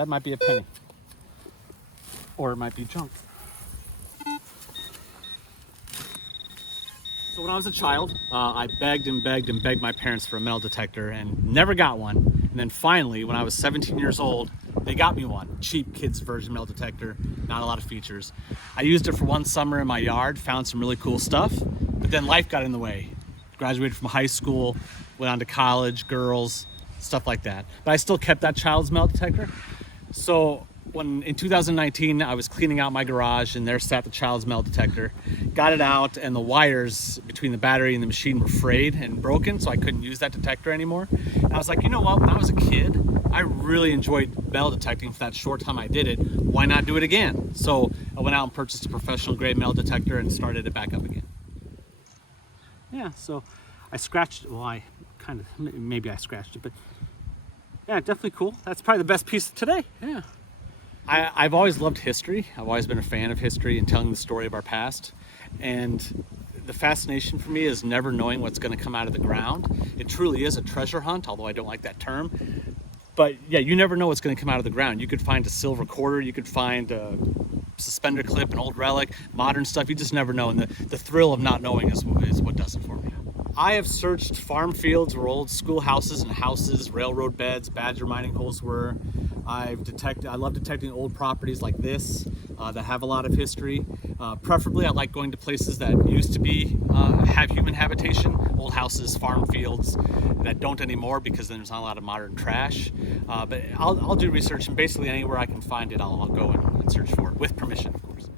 That might be a penny. Or it might be junk. So when I was a child, I begged and begged and begged my parents for a metal detector and never got one. And then finally, when I was 17 years old, they got me one. Cheap kids version metal detector, not a lot of features. I used it for one summer in my yard, found some really cool stuff, but then life got in the way. Graduated from high school, went on to college, girls, stuff like that. But I still kept that child's metal detector. So when in 2019 I was cleaning out my garage and there sat the child's metal detector, got it out, and the wires between the battery and the machine were frayed and broken, so I couldn't use that detector anymore. And I was like, you know what, when I was a kid, I really enjoyed metal detecting for that short time I did it. Why not do it again? So I went out and purchased a professional grade metal detector and started it back up again. Yeah, so I scratched it. Well, maybe I scratched it, but yeah, definitely cool. That's probably the best piece of today. Yeah. I've always loved history. I've always been a fan of history and telling the story of our past. And the fascination for me is never knowing what's going to come out of the ground. It truly is a treasure hunt, although I don't like that term. But yeah, you never know what's going to come out of the ground. You could find a silver quarter, you could find a suspender clip, an old relic, modern stuff. You just never know. And the thrill of not knowing is what does it for me. I have searched farm fields where old schoolhouses and houses, railroad beds, badger mining holes were. I love detecting old properties like this that have a lot of history. Preferably, I like going to places that used to be have human habitation, old houses, farm fields that don't anymore because then there's not a lot of modern trash. But I'll do research, and basically anywhere I can find it, I'll go and search for it with permission, of course.